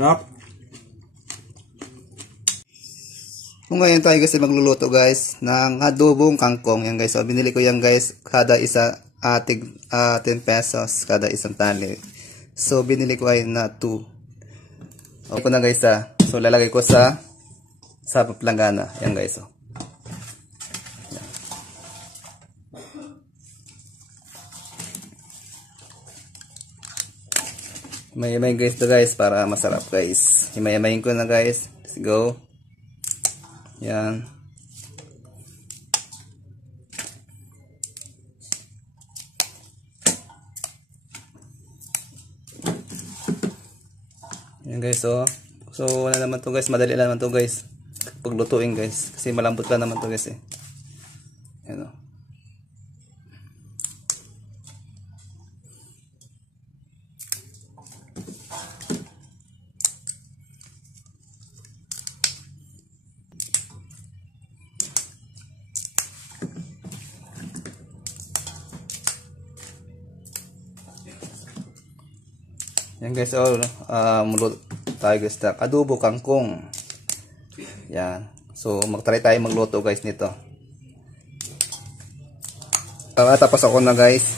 Sarap. Kung ngayon tayo guys magluluto guys ng adobong kangkong. Yan guys. So binili ko yan guys kada isa 10 pesos kada isang tali. So binili ko ay na 2. Okay ko na guys So lalagay ko sa palanggana. Yan guys. So. Himay-himayin guys to guys para masarap guys. Himay-himayin ko na guys. Let's go. Yan. Yan guys oh. So wala naman to guys, madali lang naman to guys. Paglutuin guys kasi malambot lang naman to guys eh. Yan oh. Yan guys, mulut tayo guys na adobo kangkong. Yan. So magtry tayo magluto guys nito. Tapos ako na guys.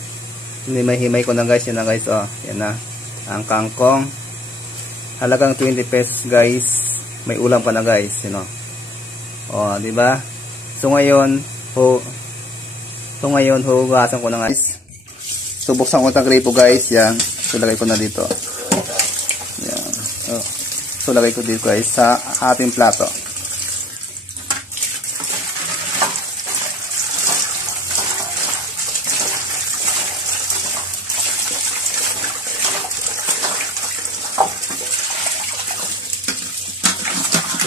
Himay ko na guys. Yan na guys. Yan na. Ang kangkong. Halagang 20 pesos guys. May ulam pa na guys. You know. Di ba? So ngayon, hugasan ko na guys. So buksan ko ng gripo guys. Yan. So lagay ko na dito. Yan. So lagay ko dito guys sa ating plato.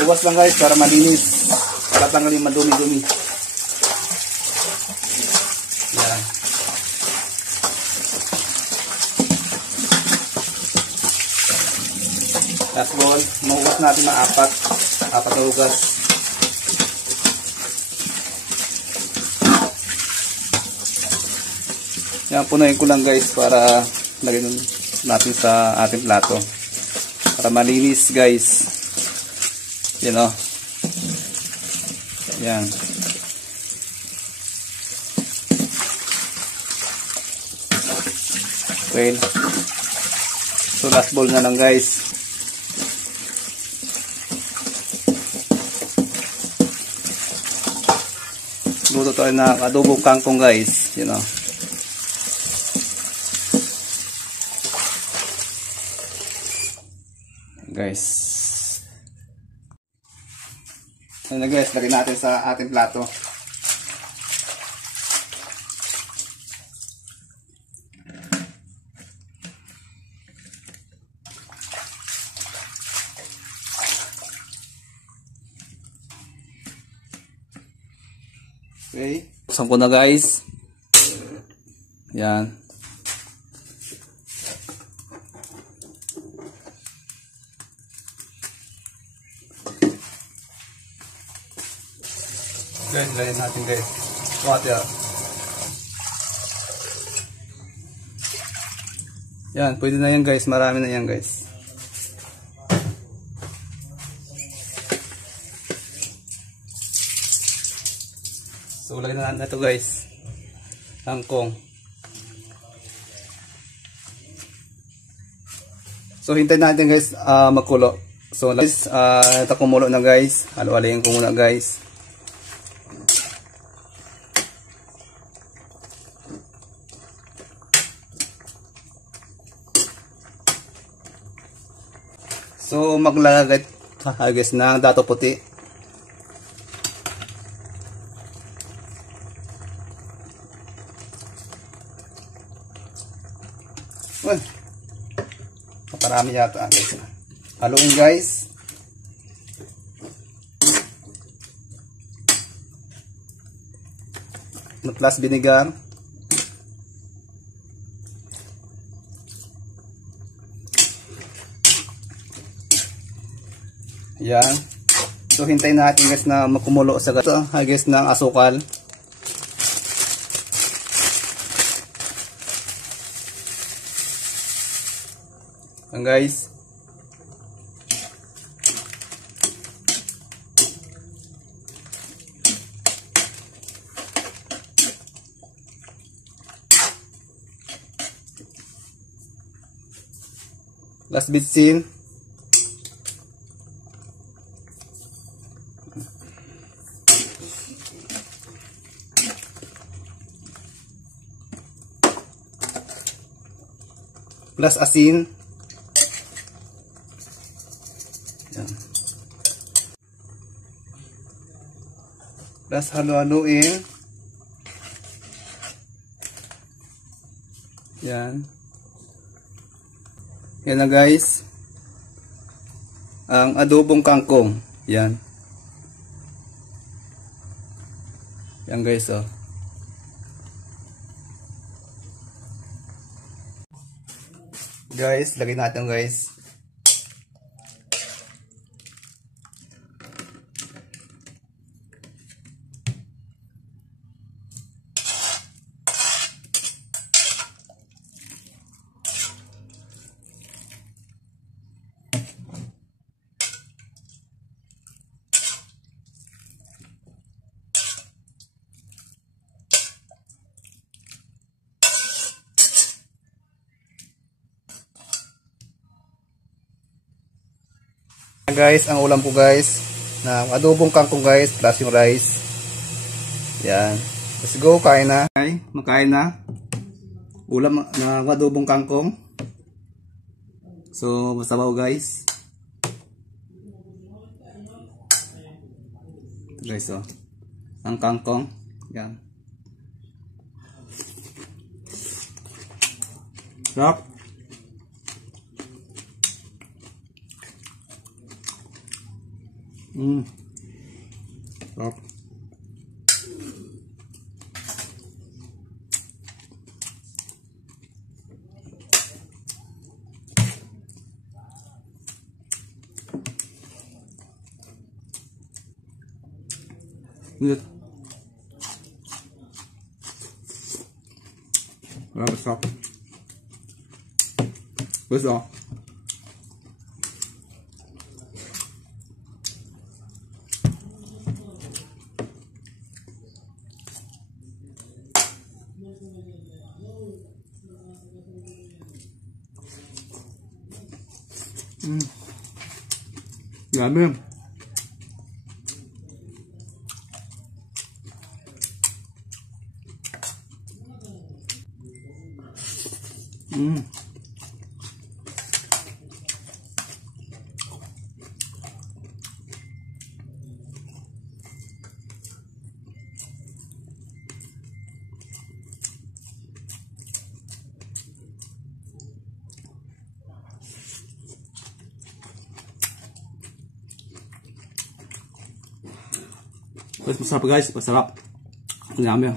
Luwas lang guys para malinis. Para tanggalin madumi-dumi. Yan. Last bowl, mahugas natin na apat na hugas. Yan, punuin ko lang guys para lagyan natin sa ating plato. Para malinis guys. Yan o. Yan. Okay. So last bowl na lang guys. Luto tayo na adobo kangkong guys, you know. Guys. Ayan na guys, lagyan natin sa ating plato. Okay. Buksan ko na guys. Yan. Guys, lagyan natin guys. Water. Yan, pwede na yan guys. Marami na yan guys. So lagyan na natin ito guys. Kangkong. So hintayin natin guys magkulo. So guys, ito kumulo na guys. Halo-halayin ko muna guys. So maglagay guys ng dato puti. Well, parami yata guys. Haluin guys. Plus vinegar. Yan. So hintayin natin guys na makumulo sa gato. Guys ng asukal. Yan guys. Last bitsin. Plus asin. Yan. Plus halo-haluin. Yan. Yan na guys. Ang adobong kangkong. Yan. Yan guys oh. Guys, lagay natin guys. Guys, ang ulam po guys na adobong kangkong guys plus yung rice. Yan. Let's go, kain na. Okay, makain na. Ulam na adobong kangkong. So, masabaw guys. Guys, oh. Ang kangkong. Yan. Sarap. Sarap. Good. Sarap. Gusto. Yummy. Guys, masarap guys, masarap. Yummy.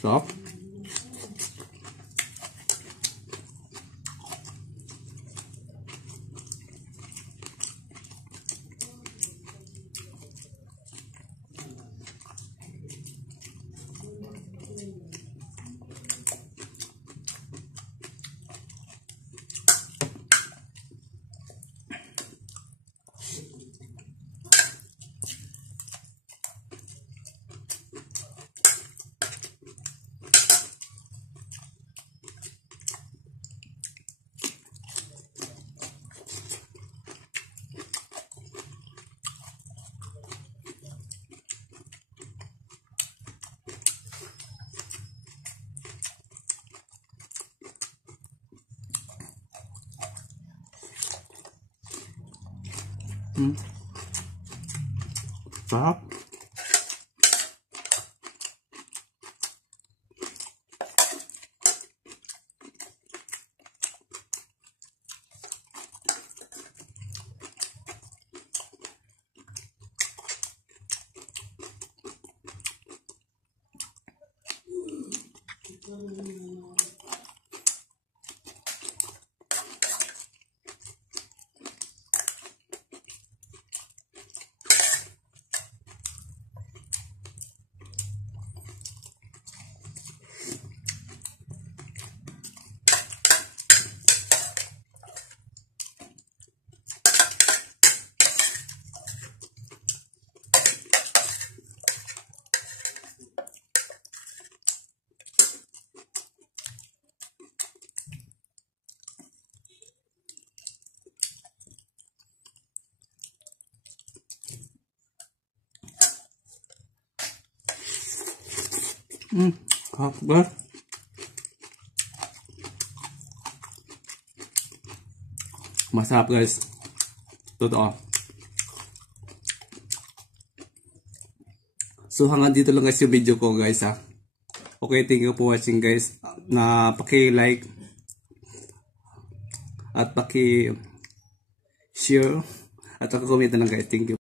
Sarap. Sarap. Kapag. Masarap guys. Totoo. So hanggang dito lang guys yung video ko guys ha. Okay, thank you for watching guys. Na paki-like at paki-share at paki-comment na lang guys. Thank you.